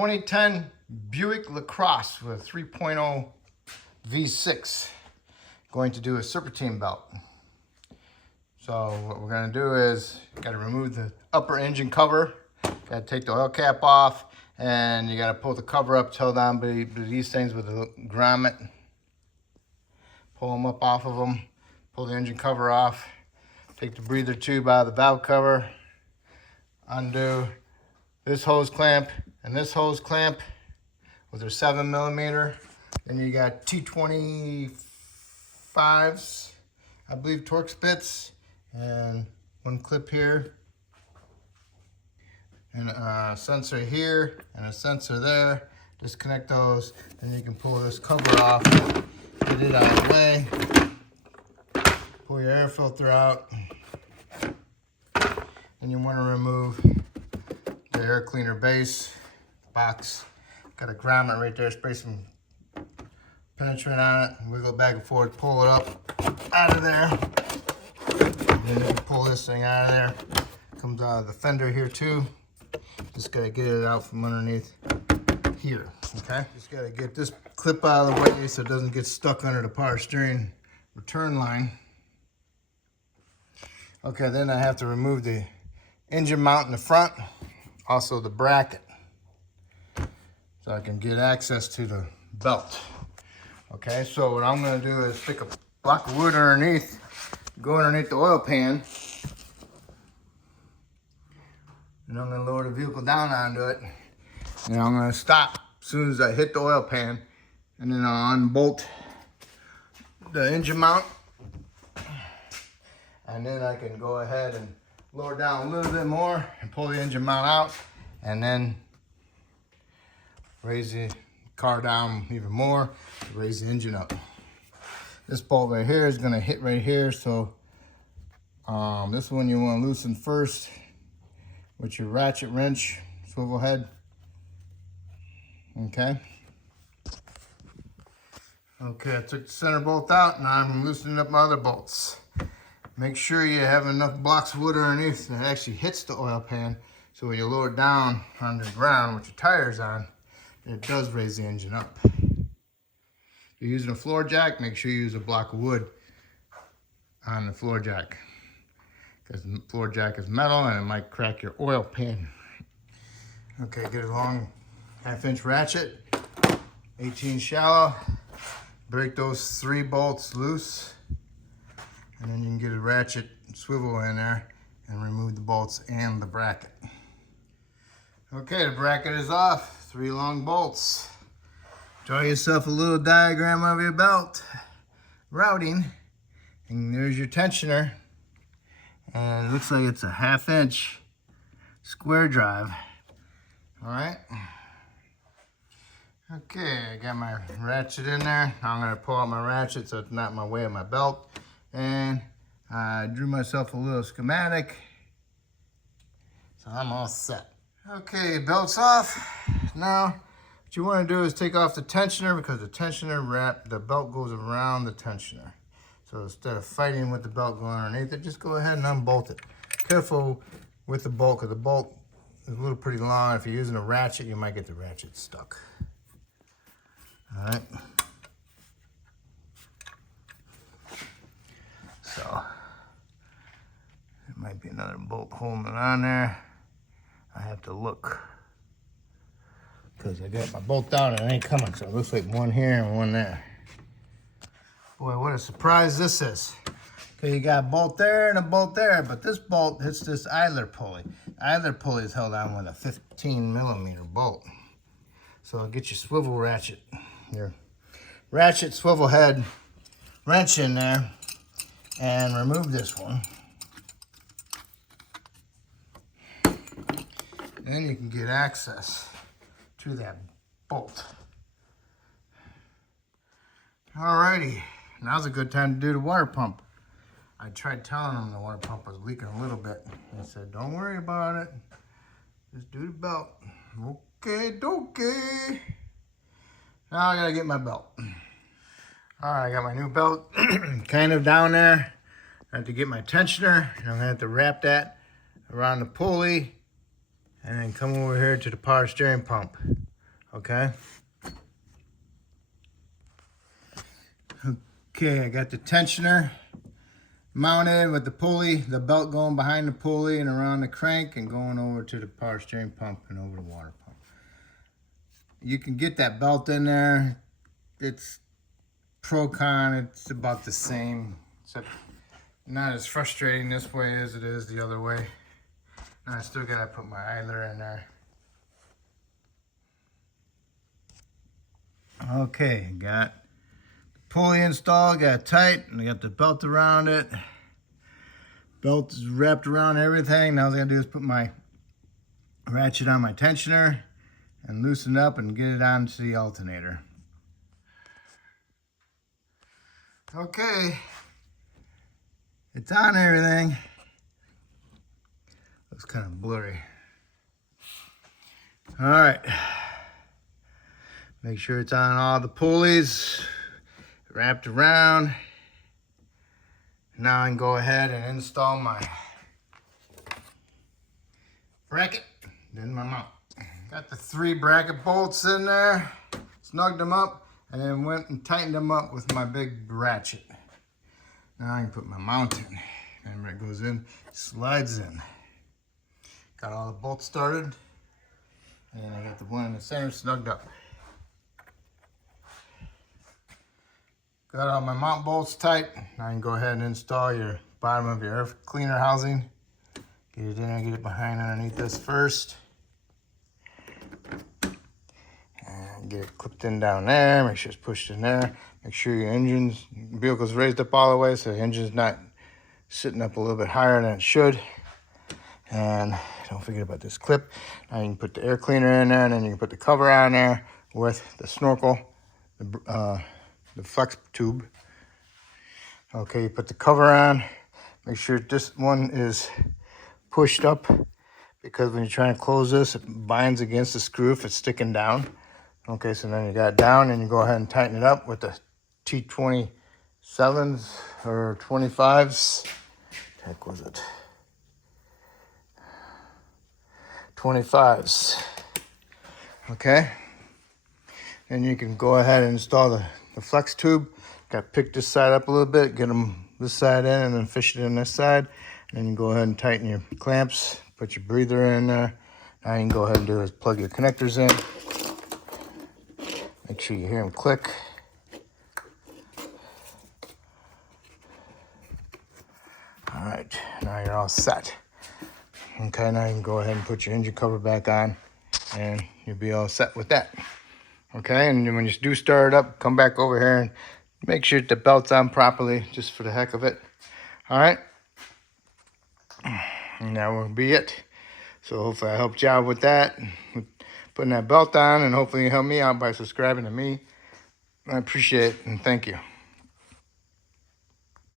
2010 Buick Lacrosse with a 3.0 V6. Going to do a serpentine belt. So what we're going to do is got to remove the upper engine cover, got to take the oil cap off, and you got to pull the cover up, held down by these things with a grommet. Pull them up off of them, pull the engine cover off, take the breather tube out of the valve cover, undo this hose clamp and this hose clamp with their 7mm. Then you got T25s, I believe, Torx bits, and one clip here, and a sensor here, and a sensor there. Disconnect those, and you can pull this cover off, get it out of the way, pull your air filter out, and you want to remove the air cleaner base box. Got a grommet right there, spray some penetrant on it, wiggle it back and forth, pull it up out of there, and then you pull this thing out of there. Comes out of the fender here too. Just gotta get it out from underneath here, okay? Just gotta get this clip out of the way so it doesn't get stuck under the power steering return line. Okay, then I have to remove the engine mount in the front, also the bracket, so I can get access to the belt. Okay, so what I'm gonna do is stick a block of wood underneath, go underneath the oil pan, and I'm gonna lower the vehicle down onto it, and I'm gonna stop as soon as I hit the oil pan, and then I'll unbolt the engine mount, and then I can go ahead and lower down a little bit more and pull the engine mount out, and then raise the car down even more to raise the engine up. This bolt right here is going to hit right here, so this one you want to loosen first with your ratchet wrench, swivel head. Okay, I took the center bolt out, now I'm loosening up my other bolts. Make sure you have enough blocks of wood underneath that actually hits the oil pan, so when you lower it down on the ground with your tires on, it does raise the engine up. If you're using a floor jack, make sure you use a block of wood on the floor jack, because the floor jack is metal and it might crack your oil pan. Okay, get a long 1/2-inch ratchet, 18 shallow, break those 3 bolts loose, and then you can get a ratchet swivel in there and remove the bolts and the bracket. Okay, the bracket is off. 3 long bolts. Draw yourself a little diagram of your belt routing, and there's your tensioner. And it looks like it's a 1/2-inch square drive. All right. Okay, I got my ratchet in there. Now I'm gonna pull out my ratchet so it's not in my way of my belt. And I drew myself a little schematic, so I'm all set. Okay, belt's off. Now, what you want to do is take off the tensioner, because the tensioner the belt goes around the tensioner. So instead of fighting with the belt going underneath it, just go ahead and unbolt it. Careful with the bolt, because the bolt is a little pretty long. If you're using a ratchet, you might get the ratchet stuck. All right. So, there might be another bolt holding it on there. I have to look, because I got my bolt down and it ain't coming, so it looks like one here and one there. Boy, what a surprise this is. Okay, you got a bolt there and a bolt there, but this bolt hits this idler pulley. The idler pulley is held on with a 15mm bolt. So get your swivel ratchet, your ratchet swivel head wrench in there, and remove this one. Then you can get access to that bolt. Alrighty, now's a good time to do the water pump. I tried telling them the water pump was leaking a little bit. They said, don't worry about it, just do the belt. Okay, dokey. Now I gotta get my belt. All right, I got my new belt kind of down there. I have to get my tensioner, and I'm gonna have to wrap that around the pulley and then come over here to the power steering pump. Okay. Okay, I got the tensioner mounted with the pulley, the belt going behind the pulley and around the crank and going over to the power steering pump and over the water pump. You can get that belt in there. It's pro-con, it's about the same. Except not as frustrating this way as it is the other way. And I still gotta put my idler in there. Okay, got the pulley installed, got it tight, and I got the belt around it. Belt is wrapped around everything. Now all I gotta do is put my ratchet on my tensioner and loosen up and get it onto the alternator. Okay, it's on everything. Looks kind of blurry. All right, make sure it's on all the pulleys, wrapped around. Now I can go ahead and install my bracket, then my mount. Got the 3 bracket bolts in there, snugged them up, and then went and tightened them up with my big ratchet. Now I can put my mount in. Remember, it goes in, slides in. Got all the bolts started, and I got the one in the center snugged up. Got all my mount bolts tight. Now you can go ahead and install your bottom of your air cleaner housing. Get it in there, get it behind underneath this first. And get it clipped in down there. Make sure it's pushed in there. Make sure your vehicle's raised up all the way so the engine's not sitting up a little bit higher than it should. And don't forget about this clip. Now you can put the air cleaner in there, and then you can put the cover on there with the snorkel, the flex tube. Okay, you put the cover on. Make sure this one is pushed up, because when you're trying to close this, it binds against the screw if it's sticking down. Okay, so then you got it down, and you go ahead and tighten it up with the T27s or 25s. Heck was it? 25s. Okay. And you can go ahead and install the flex tube. Got to pick this side up a little bit, get them this side in, and then fish it in this side. And then you go ahead and tighten your clamps, put your breather in there. Now you can go ahead and do is plug your connectors in. Make sure you hear them click. All right, now you're all set. Okay, now you can go ahead and put your engine cover back on, and you'll be all set with that. Okay, and when you do start it up, come back over here and make sure the belt's on properly, just for the heck of it. All right, and that will be it. So hopefully I helped you out with that, with putting that belt on, and hopefully you help me out by subscribing to me. I appreciate it, and thank you.